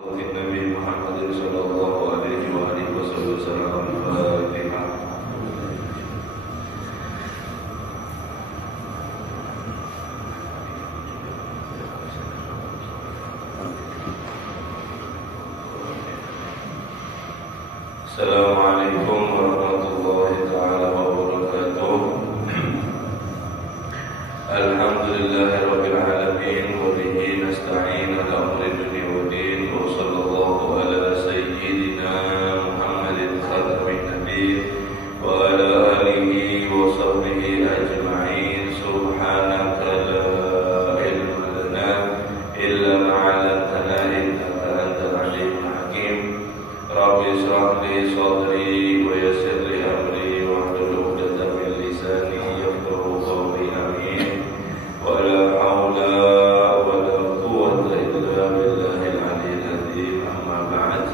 Nabi Muhammad sallallahu alaihi wa alihi wasallam. Al-Fatihah. Assalamualaikum warahmatullahi taala wabarakatuh. Alhamdulillahirabbil alamin wa bihi nasta'in ala umuri dunya waddin wa sallallahu ala sayyidina Muhammadin khatamin nabiyyin wa ala alihi wa sahbihi ajma'in. Subhanaka la ilma lana illa ma 'allamtana innaka antal alimul hakim. Rabbi shrah li sadri wa yassir li amri wahlul 'uqdatam min lisani yafqahu qawli. Amin. Wala haula wala quwwata illa billahil aliyyil azim. Amma ba'd.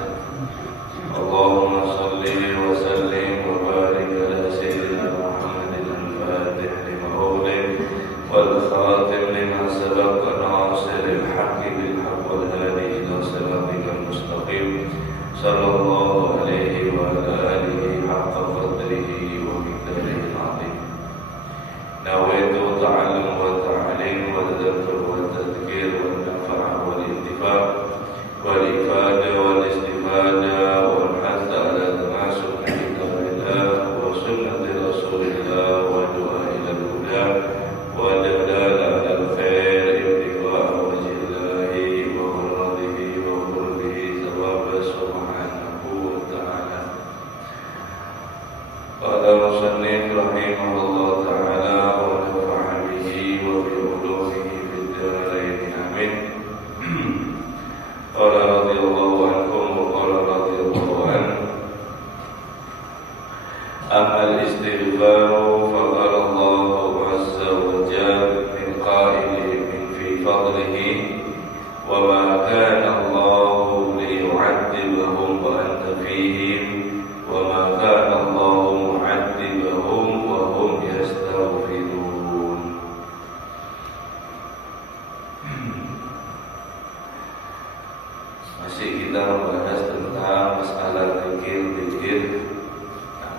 Allahumma shalli wa sallim wa barik ala sayyidina Muhammadin al-Fatih lima ughliq wal khatim lima sabaqa nasiril haqqi bil haqq wal hadi ila siratikal mustaqim. Sallallahu alaihi wa ala alihi haqqa qadrihi wa miqdarihi al-azim. Nawaitu ta'allum wa ta'alim wa tadabur wa tadhkir wa nafa'a wal intifa' wal ifada wal istifada wal hasa ala tamasuk kitabillah wa sunnati rasulillah wa du'a ila al-huda wa dalala ala al-khair ibtiqa'a wajhillahi wa muradihi wa qurbihi thawaba subhanahu wa ta'ala. Qala musannif rahimahullah ta'ala wa nafa'a bihi wa bi ulumihi fid dharain. Amin. Qala radhiyallahu anhum wa qala radhiyallahu anhu amal istighfaru fa qala Allahu azza wa jalla min qaili min fi fadlihi wa ma kana Allahu liyu'adzibahum wa anta fihim wa ma kana Allahu mu'adzibahum wa hum yastaghfirun. Masih kita membahas tentang masalah zikir.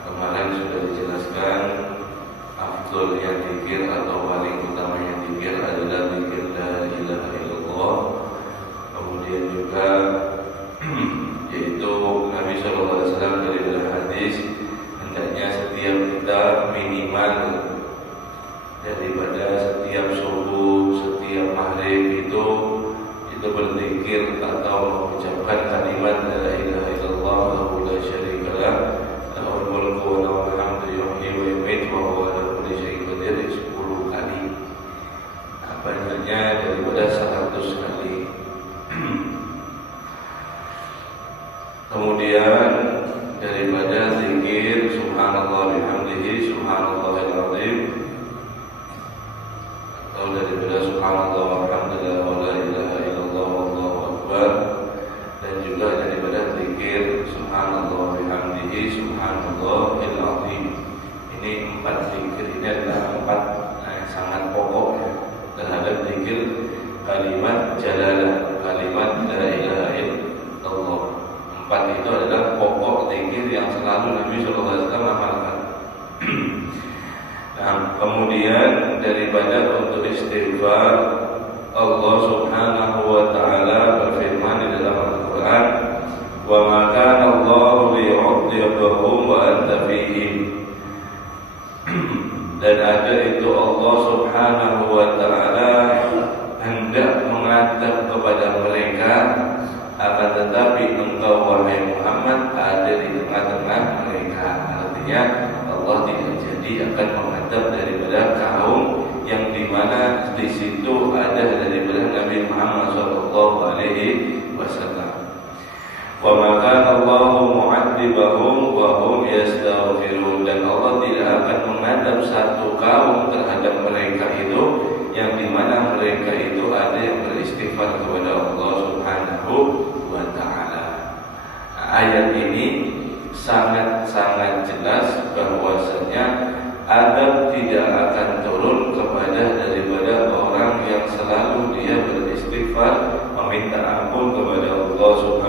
Kemarin sudah dijelaskan afdolnya zikir atau paling utamanya zikir adalah zikir la ilaha illallah. Kemudian juga yaitu Nabi SAW dari dalam hadis hendaknya setiap kita minimal daripada setiap subuh, setiap maghrib itu berzikir atau mengucapkan kalimat la ilaha illallah wa la syarika lah, lahul mulku wa lahul hamdu yuhyi wa yumiitu wa huwa ala kulli syai'in qadir 10 kali. Banyaknya daripada 100 kali. Kemudian daripada zikir subhanallah bihamdihi subhanallahil azim, atau daripada subhanallah walhamdulillah wa la ilaha illallah wallahu akbar, dan juga daripada zikir subhanallah bihamdihi subhanallahil azim. Ini 4 zikir ini adalah 4 yang sangat pokok ya, terhadap zikir kalimat jalalah, kalimat la ilaha illallah. 4 itu adalah pokok zikir yang selalu Nabi SAW amalkan. Nah, kemudian daripada untuk istighfar, Allah Subhanahu wa taala berfirman di dalam Al-Qur'an, "Wa ma kana Allahu liyu'adzibahum wa anta fihim." Dan ada itu Allah Subhanahu wa taala hendak mengadab kepada mereka, akan tetapi engkau wahai Muhammad ada di tengah-tengah mereka. Artinya Allah tidak jadi akan mengadab daripada kaum yang dimana di situ ada daripada Nabi Muhammad sallallahu alaihi wasallam. Wa ma kana Allahu mu'adzibahum wa hum yastaghfirun. Dan Allah tidak akan mengadab satu kaum terhadap mereka itu yang dimana mereka itu ada yang beristighfar kepada Allah Subhanahu wa ta'ala. Ayat ini sangat-sangat jelas bahwasanya adab tidak akan turun kepada daripada orang yang selalu dia beristighfar meminta ampun kepada Allah Subhanahu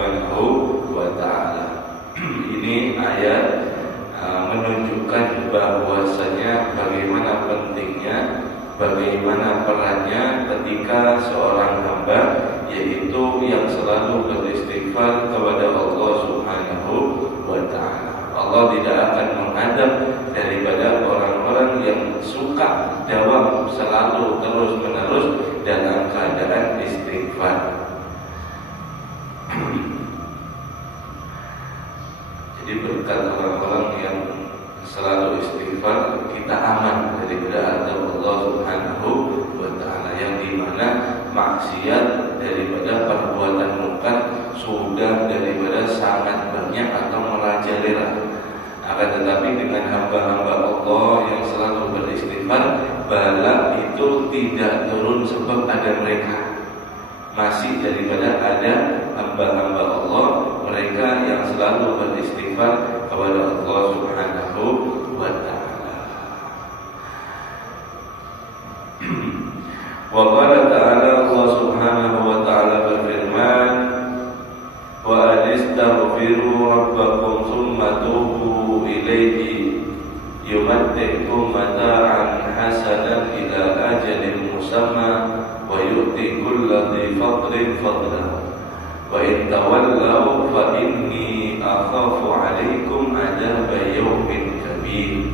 bagaimana pentingnya, bagaimana perannya ketika seorang hamba, yaitu yang selalu beristighfar kepada Allah Subhanahu wa ta'ala. Allah tidak akan menghadap daripada orang-orang yang suka dawam selalu terus menerus dalam keadaan istighfar. Jadi berkat orang-orang yang selalu istighfar, kita aman daripada azab Allah Subhanahu wa ta'ala, yang dimana maksiat daripada perbuatan munkar sudah daripada sangat banyak atau merajalela. Akan tetapi dengan hamba-hamba Allah yang selalu beristighfar, bala itu tidak turun sebab ada mereka. Masih daripada ada hamba-hamba Allah, mereka yang selalu beristighfar kepada Allah Subhanahu wa ta'ala. Wa qala ta'ala, Allah Subhanahu wa ta'ala berfirman, wa anistaghfiru rabbakum thumma tubu ilaihi yumatti'kum mata'an hasanan ila ajalin musamma wa yu'ti kulla dhi fadlin fadlah wa in tawallaw fa inni akhafu 'alaikum 'adaba yawmin kabir.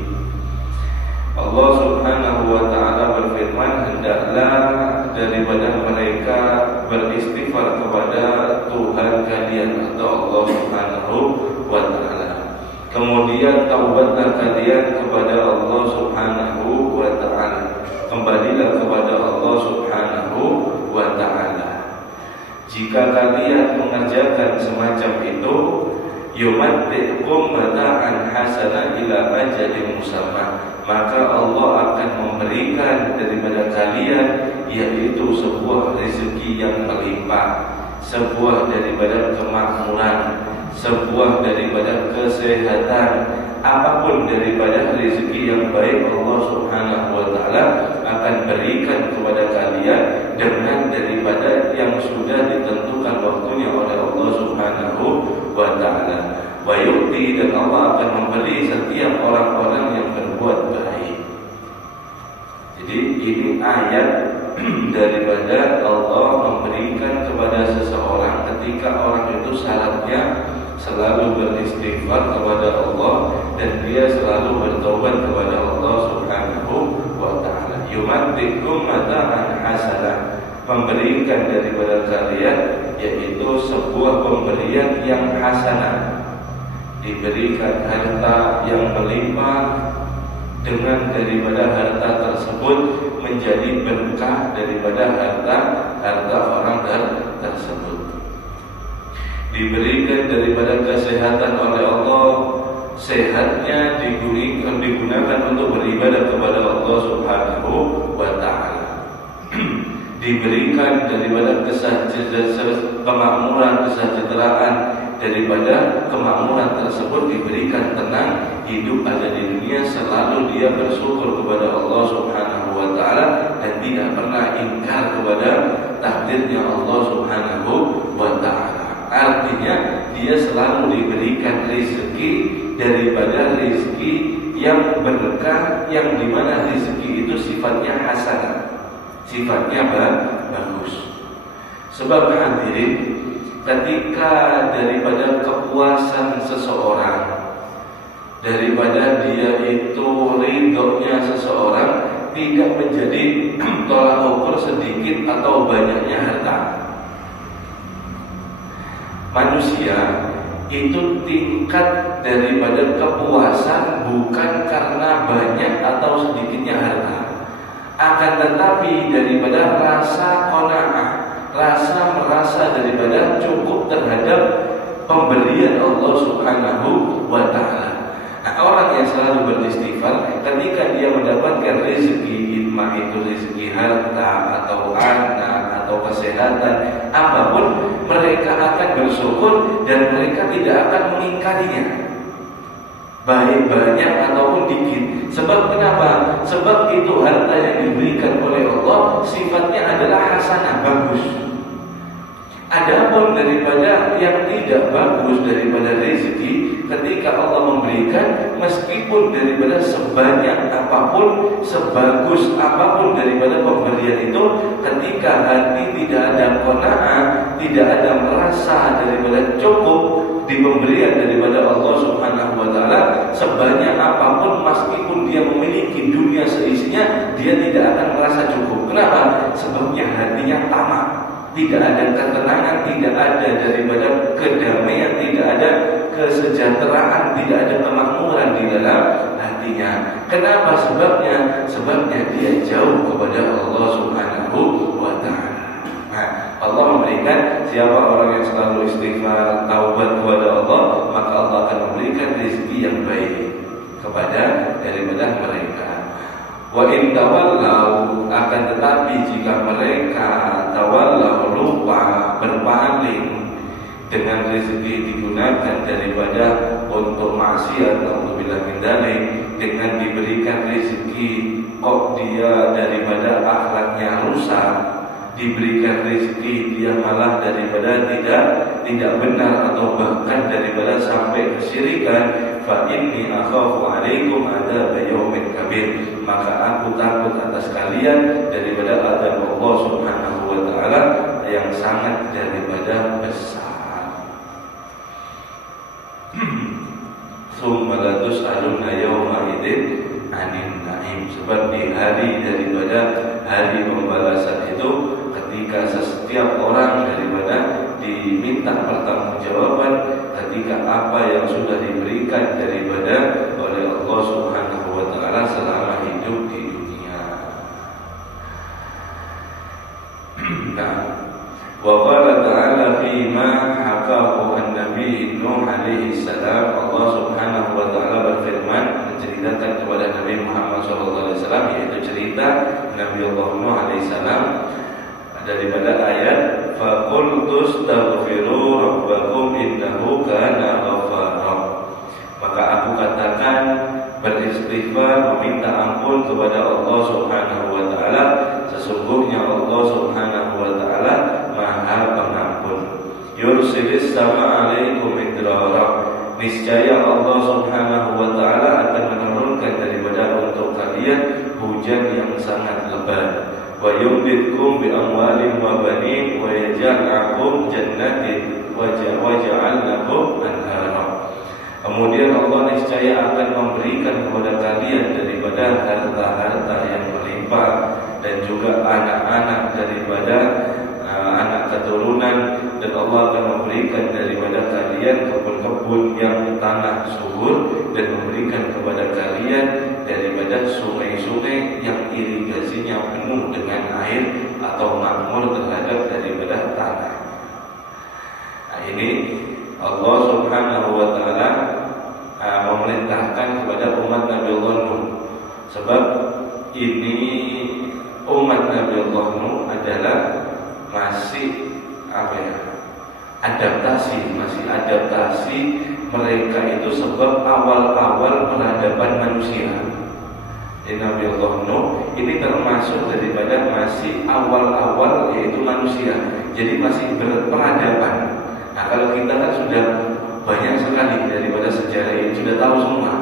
Allah Subhanahu wa ta'ala berfirman, hendaklah daripada mereka beristighfar kepada Tuhan kalian atau Allah Subhanahu wa ta'ala. Kemudian taubatlah kalian kepada Allah Subhanahu wa ta'ala. Kembalilah kepada Allah Subhanahu wa ta'ala. Jika kalian mengerjakan semacam itu, yumatti'kum mata'an hasanan ila ajalin musamma, maka Allah akan memberikan daripada kalian yaitu sebuah rezeki yang melimpah, sebuah daripada kemakmuran, sebuah daripada kesehatan, apapun daripada rezeki yang baik Allah Subhanahu wa ta'ala akan berikan kepada kalian dengan daripada yang sudah ditentukan waktunya oleh Allah Subhanahu wa ta'ala. Wa yu'ti, dan Allah akan memberi setiap orang-orang yang berbuat baik. Jadi ini ayat daripada Allah memberikan kepada seseorang ketika orang itu syaratnya selalu beristighfar kepada Allah dan dia selalu bertobat kepada Allah Subhanahu wa ta'ala. Yumatti'kum mata'an hasanah, memberikan daripada kalian yaitu sebuah pemberian yang hasanah, diberikan harta yang melimpah, dengan daripada harta tersebut menjadi berkah daripada harta orang tersebut. Diberikan daripada kesehatan oleh Allah, sehatnya digunakan untuk beribadah kepada Allah Subhanahu wa ta'ala. Diberikan daripada kemakmuran, kesejahteraan, daripada kemakmuran tersebut diberikan tenang, hidup ada di dunia selalu dia bersyukur kepada Allah Subhanahu wa ta'ala dan tidak pernah ingkar kepada takdirnya Allah Subhanahu wa ta'ala. Artinya dia selalu diberikan rezeki daripada rezeki yang berkah, yang dimana rezeki itu sifatnya hasanah, sifatnya bagus. Sebab hadirin, ketika daripada kepuasan seseorang, daripada dia itu ridhonya seseorang tidak menjadi tolak ukur sedikit atau banyaknya harta. Manusia itu tingkat daripada kepuasan bukan karena banyak atau sedikitnya harta, akan tetapi daripada rasa qanaah, rasa merasa daripada cukup terhadap pemberian Allah Subhanahu wa ta'ala. Nah, orang yang selalu beristighfar ketika dia mendapatkan rezeki, imma itu rezeki harta atau anak atau kesehatan, apapun, mereka akan bersyukur dan mereka tidak akan mengingkarinya, baik banyak ataupun dikit. Sebab kenapa? Sebab itu harta yang diberikan oleh Allah sifatnya adalah hasanah, bagus. Adapun daripada yang tidak bagus daripada rezeki, ketika Allah memberikan, meskipun daripada sebanyak apapun, sebagus apapun daripada pemberian itu, ketika hati tidak ada qanaah, tidak ada merasa daripada cukup di pemberian daripada Allah Subhanahu wa taala, sebanyak apapun meskipun dia memiliki dunia seisinya, dia tidak akan merasa cukup. Kenapa? Sebabnya hatinya tamak. Tidak ada ketenangan, tidak ada daripada kedamaian, tidak ada kesejahteraan, tidak ada kemakmuran di dalam hatinya. Kenapa? Sebabnya dia jauh kepada Allah Subhanahu wa taala. Nah, Allah memberikan, siapa orang yang selalu istighfar, taubat kepada Allah, maka Allah akan memberikan rezeki yang baik kepada daripada mereka. Wa in tawallau, akan tetapi jika mereka tawallau, lupa, berpaling dengan rezeki digunakan daripada untuk maksiat, alhamdulillah min dzalik, dengan diberikan rezeki kok dia daripada akhlaknya rusak, diberikan rezeki dia malah daripada tidak benar atau bahkan daripada sampai kesyirikan, fa inni akhafu alaikum adzab yaumin kabir, maka aku takut atas kalian daripada azab Allah Subhanahu wa taala yang sangat daripada besar. Summa la tus'aluna yawma idzin 'anil na'im, sebab di hari daripada hari pembalasan itu, ketika setiap orang daripada diminta pertanggungjawaban ketika apa yang sudah diberikan daripada oleh Allah Subhanahu wa taala selama hidup di dunia. Nah, wa qala ta'ala fi ma haqahu an-nabi Nuh alaihi salam, Allah Subhanahu wa taala berfirman menceritakan kepada Nabi Muhammad sallallahu alaihi wasallam, yaitu cerita Nabi Allah Nuh alaihi salam daripada ayat fa qul tastaghfiru rabbakum innahu kana ghaffara, maka aku katakan beristighfar, meminta ampun kepada Allah Subhanahu wa taala, sesungguhnya Allah Subhanahu wa taala Maha Pengampun. Yursilis sama alaikum idrara, niscaya Allah Subhanahu wa taala akan menurunkan daripada untuk kalian hujan yang sangat lebat. Wa yumditkum bi amwalin wa banin wa yaj'al lakum jannatin wa ja'al lakum anhara. Kemudian Allah niscaya akan memberikan kepada kalian daripada harta-harta yang melimpah, dan juga anak-anak daripada anak keturunan, dan Allah akan memberikan daripada kalian kebun-kebun yang tanah subur, dan memberikan kepada kalian daripada sungai-sungai yang irigasinya penuh dengan air atau makmur terhadap daripada tanah. Nah, ini Allah Subhanahu wa taala memerintahkan kepada umat Nabi Allah Nuh, sebab ini umat Nabi Allah Nuh adalah masih masih adaptasi mereka itu, sebab awal-awal peradaban manusia. Jadi Nabi Allah Nuh ini termasuk daripada masih awal-awal yaitu manusia, jadi masih berperadaban. Nah, kalau kita kan sudah banyak sekali daripada sejarah ini, sudah tahu semua,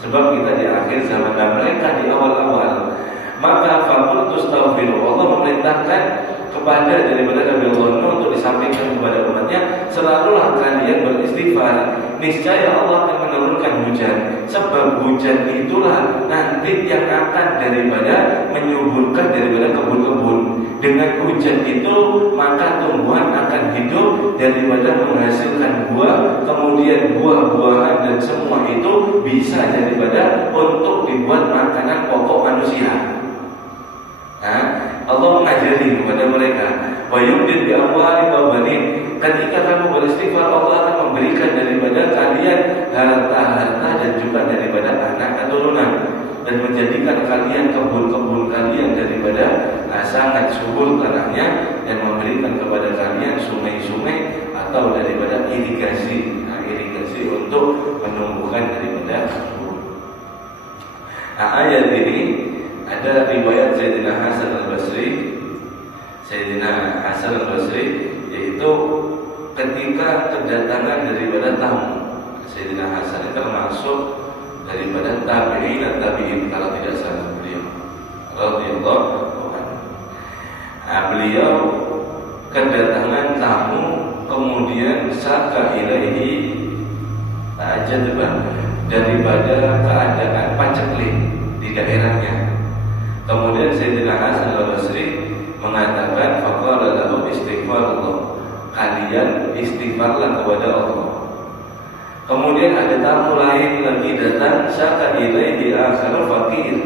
sebab kita di akhir zaman dan mereka di awal-awal. Maka faqul tastaghfiru, Allah memerintahkan kepada daripada Nabi Allah Nuh untuk disampaikan kepada umatnya, selalulah kalian beristighfar, niscaya Allah akan menurunkan hujan, sebab hujan itulah nanti yang akan daripada menyuburkan daripada kebun-kebun. Dengan hujan itu maka tumbuhan akan hidup daripada menghasilkan buah, kemudian buah-buahan dan semua itu bisa daripada untuk dibuat makanan pokok manusia. Nah, Allah mengajari kepada mereka, wa yumdid bi amwali wa banin, ketika kamu beristighfar Allah akan memberikan daripada kalian harta-harta dan juga daripada anak keturunan, dan menjadikan kalian kebun-kebun kalian daripada sangat subur tanahnya, dan memberikan kepada kalian sungai-sungai atau daripada irigasi, irigasi untuk menumbuhkan daripada kebun. Nah, ayat ini ada riwayat Sayyidina Hasan al-Basri, yaitu yaitu ketika kedatangan daripada tamu. Sayyidina Hasan itu termasuk daripada tabi'in dan tabi'in kalau tidak salah beliau radhiyallahu anhu. Beliau kedatangan tamu, kemudian saka ilaihi jadban, daripada keadaan paceklik di daerahnya. Kemudian Sayyidina Hasan al-Basri mengatakan, faqala lahu istighfarullah, kalian istighfarlah kepada Allah. Kemudian ada tamu lain lagi datang, saka ilaihi akhar fakir,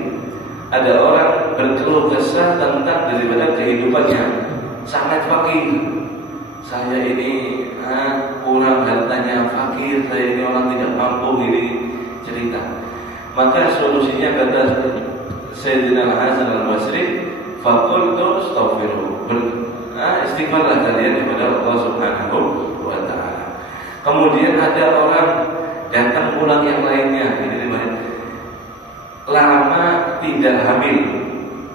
ada orang berkeluh kesah tentang daripada kehidupannya, sangat fakir. Saya ini kurang hartanya, fakir, saya ini orang tidak mampu, ini cerita. Maka solusinya kata Sayyidina Hasan al-Basri, faqultu astaghfiru, istighfarlah kalian kepada Allah Subhanahu wa ta'ala. Kemudian ada orang datang pulang yang lainnya, ini lama tidak hamil,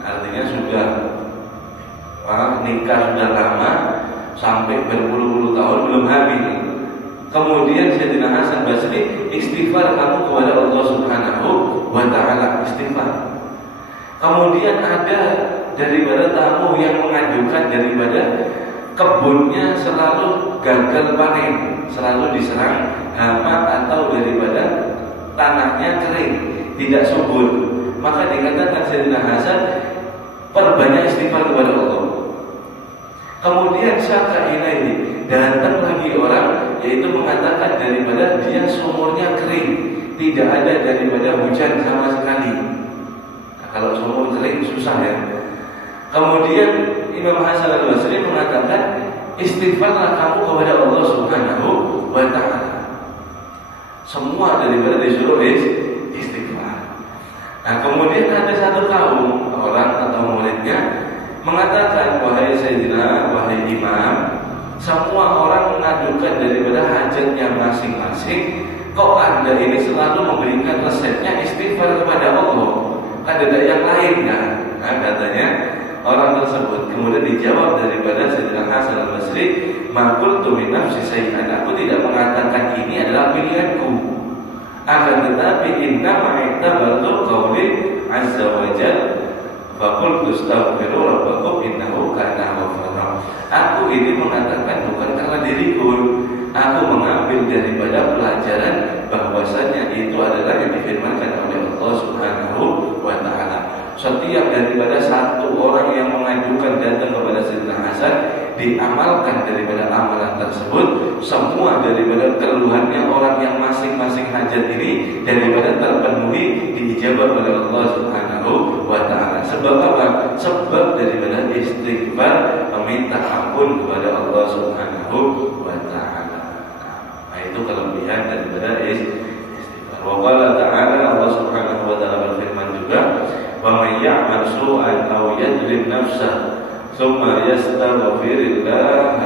artinya sudah nikah sudah lama sampai berpuluh-puluh tahun belum hamil. Kemudian Sayyidina Hasan Basri, istighfar kamu kepada Allah Subhanahu wa ta'ala, istighfar. Kemudian ada daripada tamu yang mengajukan daripada kebunnya selalu gagal panen, selalu diserang hama atau daripada tanahnya kering, tidak subur. Maka dikatakan Sayyidina Hasan, perbanyak istighfar kepada Allah. Kemudian syaka ilaihi, datang lagi orang, yaitu mengatakan daripada dia sumurnya kering, tidak ada daripada hujan sama sekali. Kalau sumur kering susah ya. Kemudian Imam Hasan al-Basri mengatakan, istighfarlah kamu kepada Allah Subhanahu wa ta'ala. Semua daripada disuruh istighfar. Nah, kemudian ada satu kaum orang atau muridnya mengatakan, wahai Sayyidina, wahai Imam, semua orang mengadukan daripada hajatnya masing-masing, kok Anda ini selalu memberikan resepnya istighfar kepada Allah? Ada yang lain kan? Nah, katanya orang tersebut. Kemudian dijawab daripada Sayyidina Hasan al-Basri, ma qultu min nafsi sayyi'an, aku tidak mengatakan ini adalah pilihanku, akan tetapi inna ma'itabartu qawli azza wa jalla fa qultu astaghfiru rabbakum innahu kana ghaffara. Aku ini mengatakan bukan karena diriku, aku mengambil daripada pelajaran bahwasanya itu adalah yang difirmankan oleh Allah Subhanahu wa ta'ala. Setiap daripada satu orang yang mengajukan datang kepada Sayyidina Hasan, diamalkan daripada amalan tersebut, semua daripada keluhannya orang yang masing-masing hajat ini daripada terpenuhi, diijabah oleh Allah Subhanahu wa ta'ala. Sebab apa? Sebab daripada istighfar, meminta ampun kepada Allah Subhanahu wa ta'ala. Nah, itu kelebihan daripada istighfar. Wa qala ta'ala, Allah Subhanahu wa ta'ala berfirman juga, wa may ya'mal su'an aw yadlim nafsahu thumma yastaghfirillah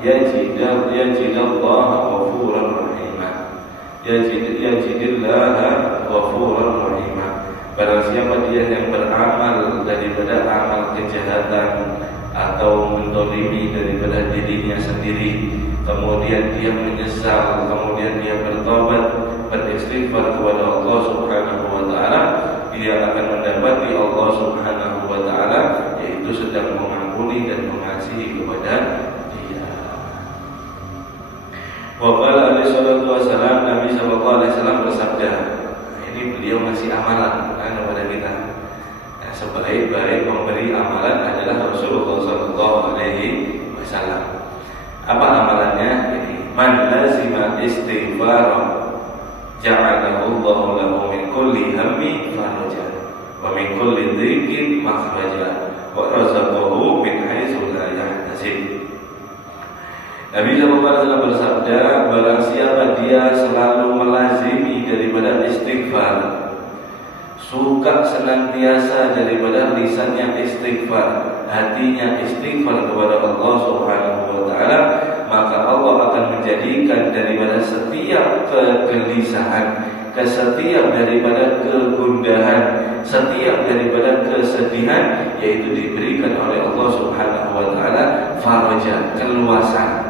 yajidallaha ghafuran rahima. Yajidallaha ghafuran rahima. Barang siapa dia yang beramal daripada amal kejahatan atau mendolimi daripada dirinya sendiri, kemudian dia menyesal, kemudian dia bertobat, beristighfar kepada Allah Subhanahu wa ta'ala, dia akan mendapati Allah Subhanahu wa ta'ala yaitu sedang mengampuni dan mengasihi kepada dia. Wa qala alaihi salatu wasalam, Nabi sallallahu alaihi wasallam bersabda, ini beliau ngasih amalan kepada kita. Sebaik-baik memberi amalan adalah Rasulullah sallallahu alaihi wasallam. Apa amalannya? Ini man lazima istighfar ja'alahu Allahu lahu min kulli hammi faraja wa min kulli dhiqin makhraja wa razaqahu min haitsu la yahtasib. Nabi sallallahu alaihi wasallam bersabda, barang siapa dia selalu melazimi daripada istighfar, suka senantiasa daripada lisannya istighfar, hatinya istighfar kepada Allah Subhanahu wa ta'ala, maka Allah akan menjadikan daripada setiap kegelisahan, setiap daripada kegundahan, setiap daripada kesedihan, yaitu diberikan oleh Allah Subhanahu wa ta'ala faraja, keluasan.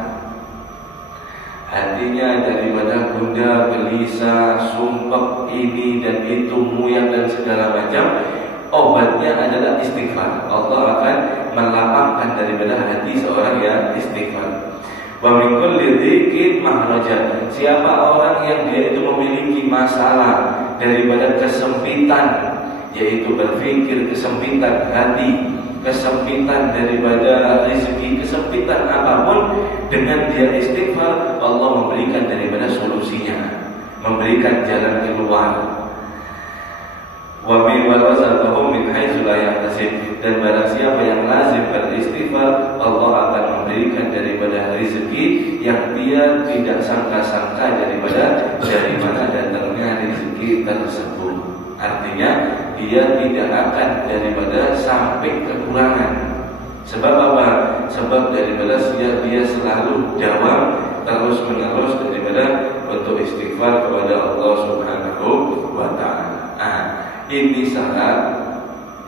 hatinya daripada gundah, gelisah, sumpek ini dan itu, muyang dan segala macam, obatnya adalah istighfar. Allah akan melapangkan daripada hati seorang yang istighfar. Wa min kulli dzikin mahraja. Siapa orang yang dia itu memiliki masalah daripada kesempitan, yaitu berpikir, kesempitan hati, kesempitan daripada rezeki, kesempitan apapun, dengan dia istighfar, Allah memberikan daripada solusinya, memberikan jalan keluar. Wa bi warazaqahum min haitsu la yahtasib. Dan barang siapa yang lazim beristighfar, Allah akan memberikan daripada rezeki yang dia tidak sangka-sangka dari mana datangnya rezeki tersebut. Artinya dia tidak akan daripada sampai kekurangan. Sebab apa? Sebab daripada dia selalu jawab terus menerus daripada untuk istighfar kepada Allah Subhanahu wa ta'ala. Ini syarat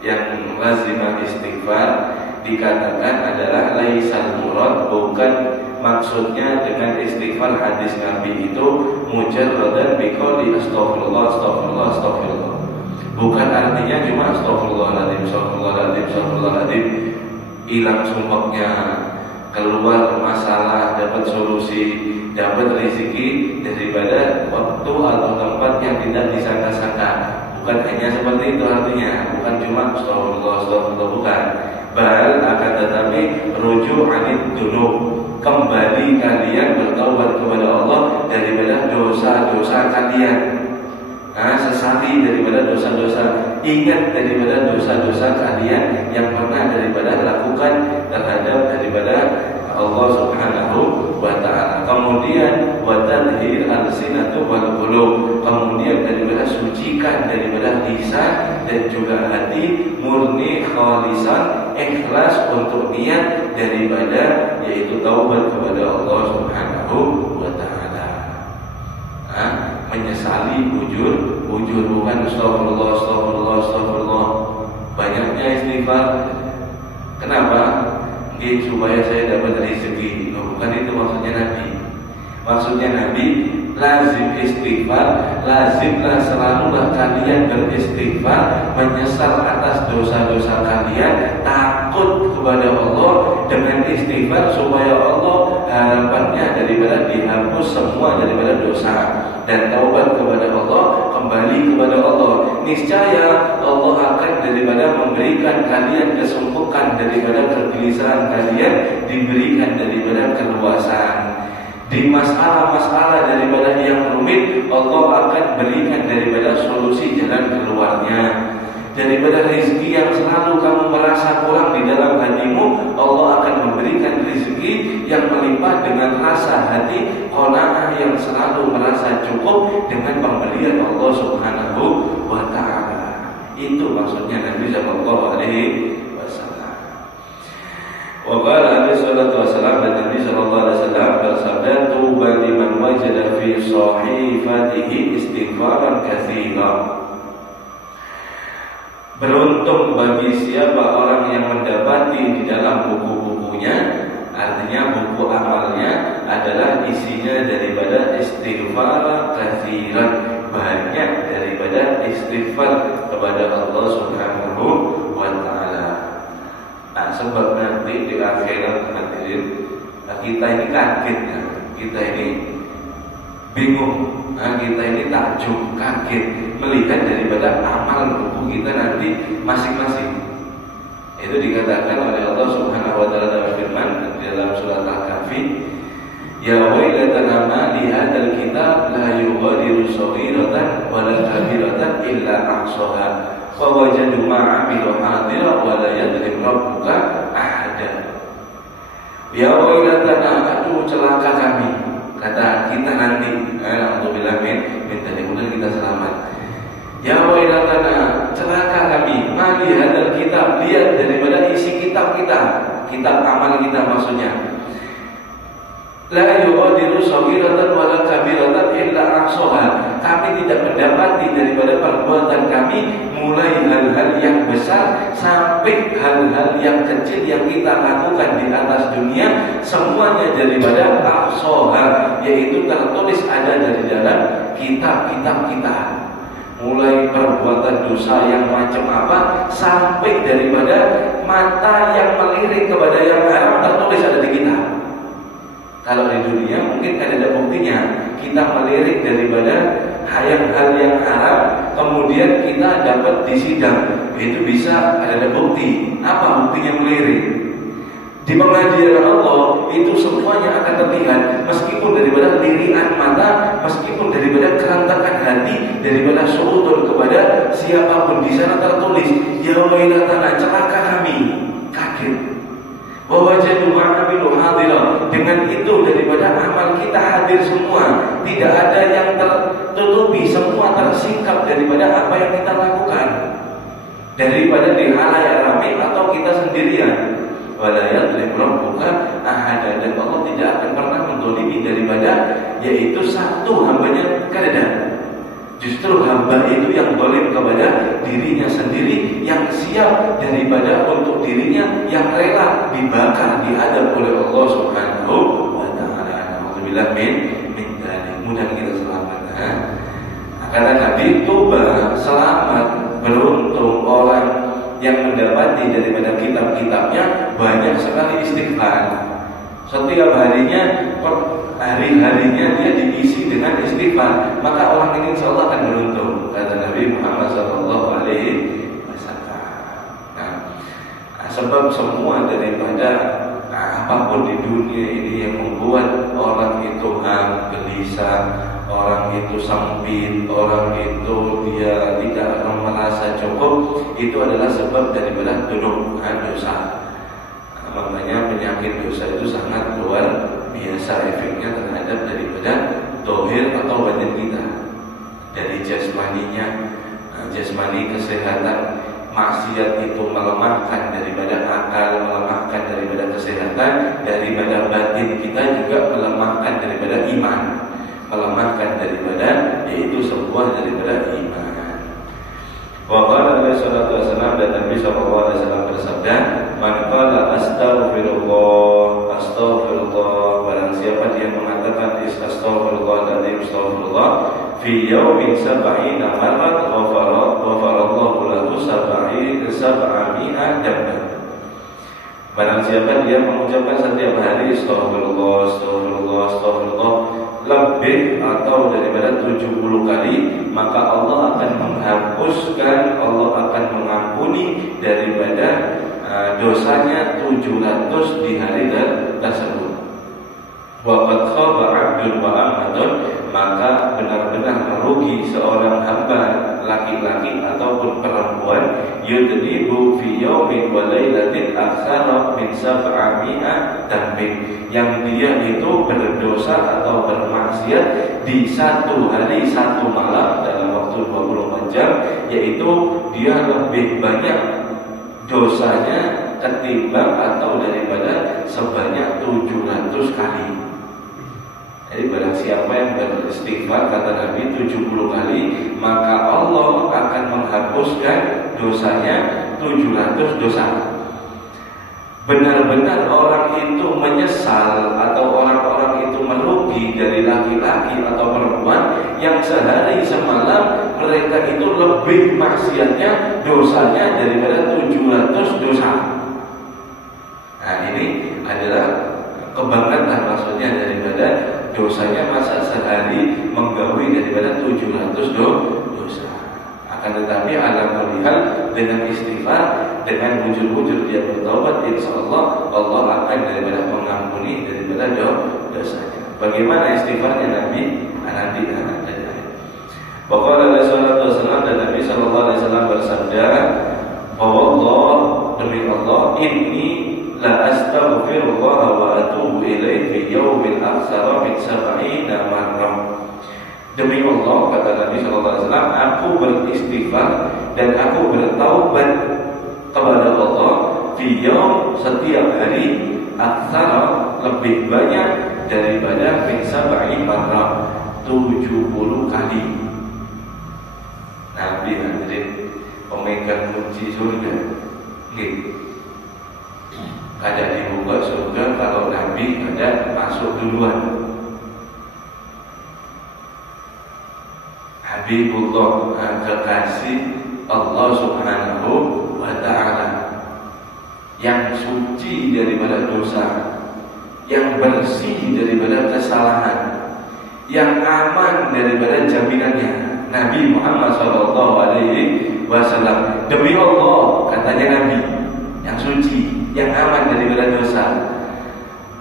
yang lazimah istighfar. Dikatakan adalah laisal murad, bukan maksudnya dengan istighfar hadis Nabi itu mujarradan biqauli astaghfirullah astaghfirullah astaghfirullah. Bukan artinya cuma astaghfirullahaladzim, astaghfirullahaladzim, astaghfirullahaladzim, hilang sumpahnya, keluar masalah, dapat solusi, dapat rezeki daripada waktu atau tempat yang tidak disangka-sangka. Bukan hanya seperti itu artinya, bukan cuma astaghfirullah, astaghfirullah, bukan. Bal akan tetapi rujuk anid dunub, kembali kalian bertaubat kepada Allah daripada dosa-dosa kalian. Sesali daripada dosa-dosa, ingat daripada dosa-dosa kalian yang pernah daripada lakukan terhadap daripada Allah Subhanahu wa ta'ala. Kemudian wa tadhhir al-sinatu wal qulub, kemudian daripada sucikan daripada lisan dan juga hati, murni khalisan, ikhlas untuk niat daripada yaitu taubat kepada Allah Subhanahu wa ta'ala. Menyesali bujur bukan astagfirullah, astagfirullah, astagfirullah. Banyaknya istighfar. Kenapa? Mungkin supaya saya dapat rezeki. Bukan itu maksudnya Nabi. Maksudnya Nabi, lazim istighfar, lazimlah selalulah kalian beristighfar, menyesal atas dosa-dosa kalian, takut kepada Allah dengan istighfar supaya Allah harapannya daripada dihapus semua daripada dosa dan taubat kepada Allah, kembali kepada Allah. Niscaya Allah akan daripada memberikan kalian kesumpukan daripada kegelisahan kalian, diberikan daripada keluasan. Di masalah-masalah daripada yang rumit, Allah akan berikan daripada solusi jalan keluarnya. Daripada rezeki yang selalu kamu merasa kurang di dalam hatimu, Allah akan memberikan rezeki yang melimpah dengan rasa hati qanaah yang selalu merasa cukup dengan pemberian Allah Subhanahu wa ta'ala. Itu maksudnya Nabi sallallahu alaihi wasallam. Wa qala alaihi salatu wasallam, dan Nabi sallallahu alaihi wasallam bersabda, tuba liman wajada fi sahifatihi istighfaran katsiran. Beruntung bagi siapa orang yang mendapati di dalam buku-bukunya, artinya buku amalnya adalah isinya daripada istighfar katsiran, banyak daripada istighfar kepada Allah Subhanahu wa ta'ala. Sebab nanti di akhirat hadirin, kita ini kaget ya, kita ini bingung, kita ini takjub, kaget melihat daripada amal buku kita nanti masing-masing. Itu dikatakan oleh Allah Subhanahu wa ta'ala dalam firman dalam surat Al-Kahfi, ya wailatana ma li hadzal kitab la yughadiru shaghiratan wa la kabiratan illa ahsaha wa wajadu ma 'amilu hadira wa la yadhlim rabbuka ahada. Ya wailatana, aduh celaka kami, kata kita nanti, alhamdulillah minta mudah kita selamat. Ya wailatana, celaka kami, mali hadal kitab, lihat daripada isi kitab kita, kitab amal kita maksudnya. La yughadiru shaghiratan wa la kabiratan illa ahsaha. Kami tidak mendapat mendapati daripada perbuatan kami, mulai hal-hal yang besar sampai hal-hal yang kecil yang kita lakukan di atas dunia, semuanya daripada ahsoha, yaitu tertulis ada dari dalam kitab-kitab kita. Mulai perbuatan dosa yang macam apa, sampai daripada mata yang melirik kepada yang haram tertulis ada di kita. Kalau di dunia mungkin kan ada buktinya, kita melirik daripada hal-hal yang haram, kemudian kita dapat disidang, itu bisa ada bukti. Apa buktinya melirik? Di pengadilan Allah itu semuanya akan terlihat, meskipun daripada lirikan mata, meskipun daripada kerantakan hati, daripada suudun kepada siapapun, di sana tertulis, ya wailatana, celaka kami, kaget. Bahwa jadu ma'amilu hadirah, dengan itu daripada amal kita hadir semua, tidak ada yang tertutupi, semua tersingkap daripada apa yang kita lakukan, daripada di halayak ramai atau kita sendirian. Wala yadlim rabbuka ahada, dan Allah tidak akan pernah menzalimi daripada, yaitu satu hambanya kada. Justru hamba itu yang zalim kepada dirinya sendiri, yang siap daripada untuk dirinya, yang rela dibakar, diadab oleh Allah Subhanahu wa taala. Alhamdulillah min dzalik. Mudah kita selamat. Kata Nabi, tuba, selamat, beruntung orang yang mendapati daripada kitab-kitabnya banyak sekali istighfar. Setiap harinya, hari-harinya dia diisi dengan istighfar, maka orang ini insya Allah akan beruntung, kata Nabi Muhammad SAW. Sebab semua daripada apapun di dunia ini yang membuat orang itu gelisah, orang itu sempit, orang itu dia tidak merasa cukup, itu adalah sebab daripada dosa. Makanya penyakit dosa itu sangat luar biasa efeknya terhadap daripada dohir atau badan kita. Dari jasmaninya, jasmani kesehatan, maksiat itu melemahkan daripada akal, melemahkan daripada kesehatan, daripada batin kita juga melemahkan daripada iman, melemahkan daripada, yaitu sebuah daripada iman. Wa qala Nabi sallallahu alaihi wasallam, dan Nabi sallallahu alaihi wasallam bersabda, man qala astaghfirullah, astaghfirullah, barang siapa dia mengatakan astaghfirullah dan astaghfirullah fi yaumin sab'ina marrat, ghafarallahu lahu sab'ami'a dhanban. Barang siapa dia mengucapkan setiap hari astaghfirullah, astaghfirullah, astaghfirullah lebih atau daripada 70 kali, maka Allah akan menghapuskan, Allah akan mengampuni daripada dosanya 700 di hari tersebut. Wa qad khaba 'abdun wa amatun, maka benar-benar merugi seorang hamba laki-laki ataupun perempuan, yudnibu fi yaumin wa lailatin aktsara min sab'ami'a dambin, yang dia itu berdosa atau bermaksiat di satu hari satu malam dalam waktu 24 jam, yaitu dia lebih banyak dosanya ketimbang atau daripada sebanyak 700 kali. Jadi barang siapa yang beristighfar, kata Nabi, 70 kali, maka Allah akan menghapuskan dosanya 700 dosa. Benar-benar orang itu menyesal atau orang-orang itu merugi dari laki-laki atau perempuan yang sehari semalam mereka itu lebih maksiatnya, dosanya daripada 700 dosa. Nah, ini adalah kebangkatan maksudnya daripada dosanya masa sehari menggawi daripada 700 dosa. Akan tetapi alhamdulillah dengan istighfar, dengan wujud-wujud dia bertaubat, insyaallah Allah akan daripada mengampuni daripada dosanya. Bagaimana istighfarnya Nabi? Nanti ada. Bahwa Rasulullah SAW dan Nabi SAW bersabda, bahwa demi Allah, inni la astaghfirullah wa atubu ilaihi fi yaumin aktsara min 70 marrah. Demi Allah, kata Nabi SAW, aku beristighfar dan aku bertaubat kepada Allah fi yaum, setiap hari, aktsara, lebih banyak daripada min 70 marrah, 70 kali. Nabi hadirin pemegang kunci surga. Kada dibuka surga kalau Nabi kada masuk duluan. Habibullah, kekasih Allah Subhanahu wa ta'ala, yang suci daripada dosa, yang bersih daripada kesalahan, yang aman daripada jaminannya, Nabi Muhammad SAW. Demi Allah, katanya Nabi, yang suci, yang aman daripada dosa,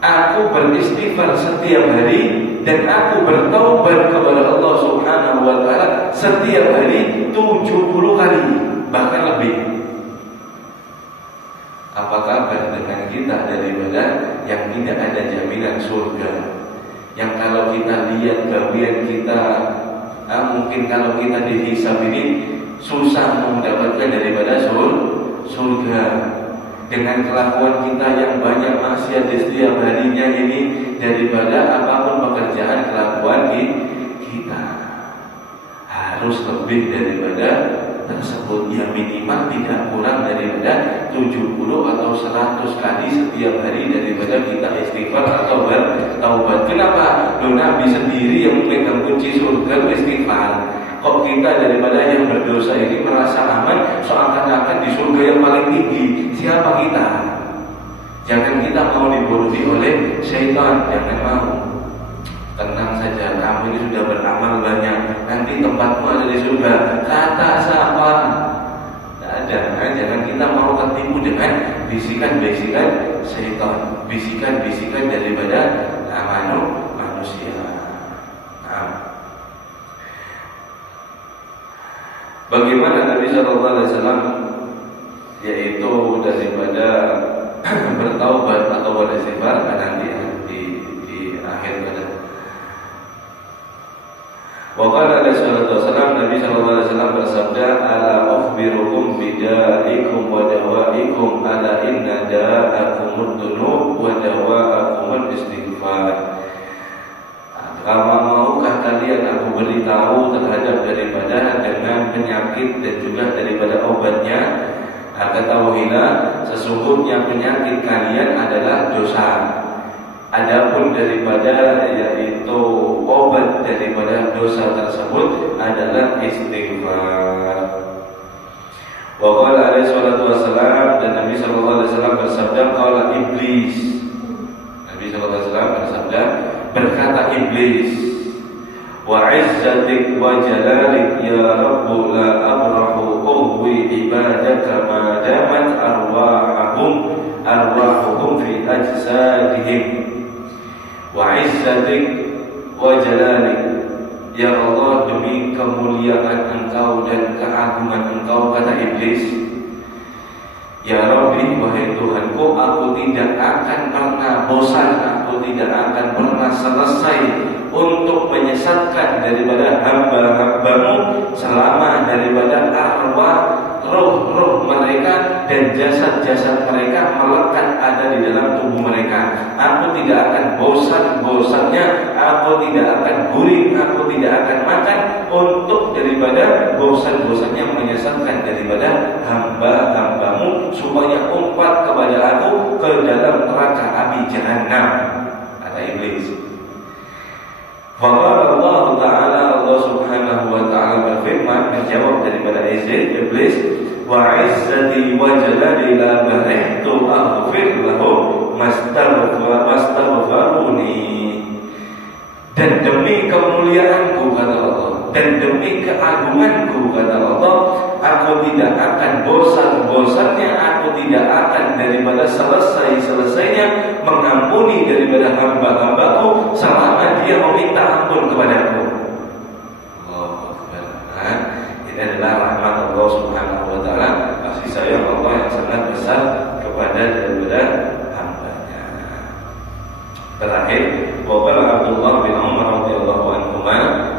aku beristighfar setiap hari dan aku bertaubat kepada Allah Subhanahu wa ta'ala setiap hari 70 kali, bahkan lebih. Apa kabar dengan kita daripada yang tidak ada jaminan surga, yang kalau kita lihat gawean kita, mungkin kalau kita dihisab ini susah mendapatkan daripada surga. Dengan kelakuan kita yang banyak maksiat di setiap harinya ini, daripada apapun pekerjaan kelakuan kita, harus lebih daripada tersebut, ya minimal tidak kurang daripada 70 atau 100 kali setiap hari daripada kita istighfar atau bertaubat. Kenapa? Nabi sendiri yang memegang kunci surga istighfar. Kok kita daripada yang berdosa ini merasa aman, seakan-akan di surga yang paling tinggi? Siapa kita? Jangan kita mau dibodohi oleh syaitan, jangan mau. Tenang saja, kamu ini sudah beramal banyak, nanti tempatmu ada di surga. Kata siapa? Tidak ada. Jangan kita mau tertipu dengan bisikan-bisikan syaitan, bisikan-bisikan daripada manusia. Bagaimana Nabi SAW yaitu daripada bertaubat atau beristighfar, nanti di akhir pada. Wa qala alaihi salatu wasallam, Nabi SAW bersabda, ala ukhbirukum bidaikum wa dawaikum, ala inna da'akumud dunub wa dawa'akumul istighfar. Kalau maukah kalian aku beritahu terhadap daripada dengan penyakit dan juga daripada obatnya? Ketahuilah, sesungguhnya penyakit kalian adalah dosa. Adapun daripada yaitu obat daripada dosa tersebut adalah istighfar. Wa qala alaihi salatu wassalam, dan Nabi sallallahu alaihi wasallam bersabda, qala iblis. Nabi sallallahu alaihi wasallam bersabda, berkata iblis, wa izzatik wa jalalik ya rabbu la abrahu ughwi ibadaka ma damat arwahuhum fi ajsadihim. Wa izzatik wa jalalik, ya Allah, demi kemuliaan Engkau dan keagungan Engkau, kata iblis, ya Rabbi, wahai Tuhanku, aku tidak akan pernah bosan, aku tidak akan pernah selesai untuk menyesatkan daripada hamba-hambamu selama daripada arwah, roh-roh mereka dan jasad-jasad mereka melekat ada di dalam tubuh mereka. Aku tidak akan bosan-bosannya, aku tidak akan guring, aku tidak akan makan untuk daripada bosan-bosannya menyesatkan daripada hamba-hambamu supaya umpat kepada aku ke dalam neraka api jahannam, kata iblis. Faqala Allah Ta'ala, Allah Subhanahu wa Ta'ala berfirman menjawab daripada iblis, wa izzati wa jalali la barihtu aghfir lahum mastaghfaruni. Dan demi kemuliaanku, kata Allah, dan demi keagunganku, kata Allah, aku tidak akan bosan-bosannya, aku tidak akan daripada selesai-selesainya mengampuni daripada hamba-hambaku selama dia meminta ampun kepadaku. Allahu Akbar. Ini adalah rahmat Allah Subhanahu wa Ta'ala, kasih sayang Allah yang sangat besar kepada daripada hambanya. Terakhir, waqala Abdullah bin Umar radhiyallahu anhuma,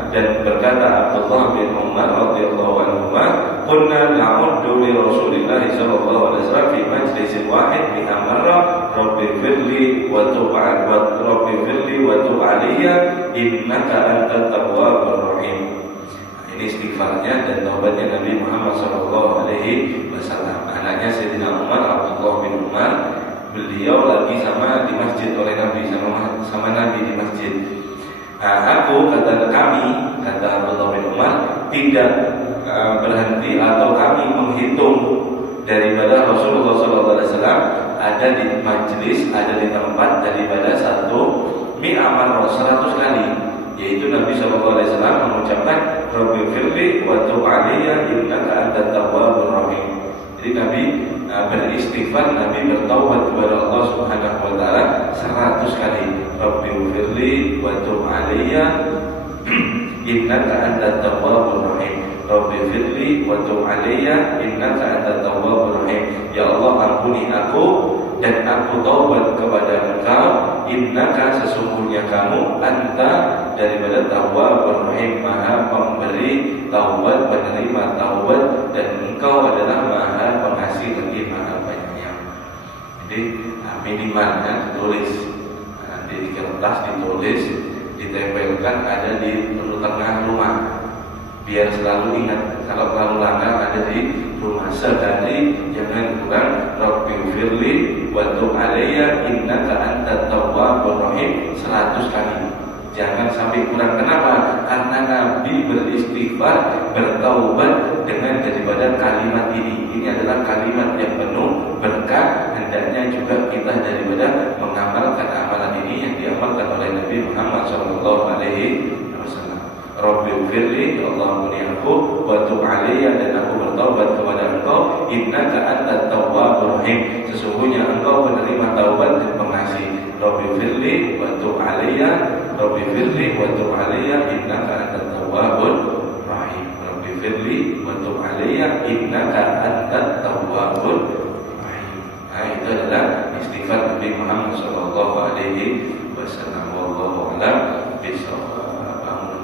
dan berkata Abdullah bin Umar radhiyallahu anhuma, kunna na'uddu li Rasulillah sallallahu alaihi wasallam fi majlisin wahid bi amara rabbi firli wa tub alayya innaka antat tawwabur rahim. Ini istighfar istighfarnya dan taubatnya Nabi Muhammad SAW. Anaknya Sayyidina Umar, Abdullah bin Umar, beliau lagi sama di masjid oleh Nabi, sama Nabi di masjid. Kata Abdullah bin Umar, tidak berhenti atau kami menghitung daripada Rasulullah SAW ada di majlis, ada di tempat daripada satu mi'amar 100 kali, yaitu Nabi SAW mengucapkan Rabbi firli wa tub alayya innaka antat tawwabur rahim. Jadi Nabi beristighfar, Nabi bertaubat kepada Allah Subhanahu wa taala 100 kali. Rabbi firli wa tub alayya innaka antat tawwabur rahim. Rabbi firli wa tub alayya innaka antat tawwabur rahim. Ya Allah, ampuni aku dan aku taubat kepada Engkau, innaka sesungguhnya kamu, anta daripada tawwabur rahim, maha pemberi taubat, penerima taubat, dan Engkau adalah maha pengasih lagi maha penyayang. Jadi minimalnya ditulis, di kertas ditulis, ditempelkan ada di tengah rumah, biar selalu ingat. Kalau terlalu lama ada di rumah, sehari jangan kurang Rabbi firli wa tub alayya innaka antat tawwabur rahim 100 kali. Jangan sampai kurang. Kenapa? Karena Nabi beristighfar, bertaubat dengan daripada kalimat ini. Ini adalah kalimat yang penuh berkah. Hendaknya juga kita daripada mengamalkan amalan ini yang diamalkan oleh Nabi Muhammad SAW. Rabbi firli, ya Allah ampuni aku, wa tub alayya, dan aku bertaubat kepada Engkau, innaka antat tawwabur rahim, sesungguhnya Engkau penerima taubat dan pengasih. Rabbi firli wa tub alayya, Rabbi firli wa tub alayya innaka antat tawwabur rahim. Rabbi firli wa tub alayya innaka antat tawwabur rahim. Nah, itu adalah istighfar Nabi Muhammad sallallahu alaihi wasallam. Wallahu a'lam bishawab.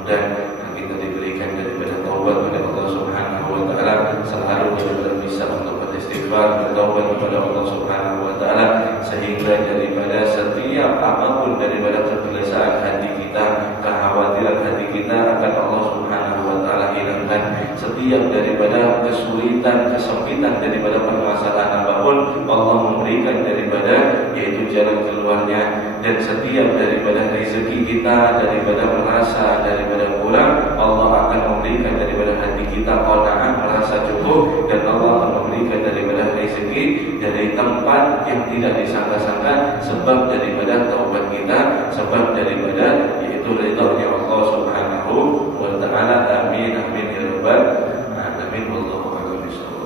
Dan kita diberikan daripada taubat kepada Allah Subhanahu wa taala, selalu kita bisa untuk beristighfar, bertaubat kepada Allah Subhanahu wa taala, sehingga daripada setiap apapun daripada kegelisahan hati kita, kekhawatiran hati kita akan Allah Subhanahu wa taala hilangkan. Setiap daripada kesulitan, kesempitan daripada permasalahan apapun, Allah memberikan daripada yaitu jalan keluarnya. Dan setiap daripada rezeki kita, daripada merasa daripada kurang, Allah akan memberikan daripada hati kita qanaah, merasa cukup, dan Allah akan memberikan daripada rezeki dari tempat yang tidak disangka-sangka, sebab daripada taubat kita, sebab daripada yaitu ridha-Nya Allah Subhanahu wa taala. Amin amin ya rabbal alamin. Wallahu a'lam bishawab.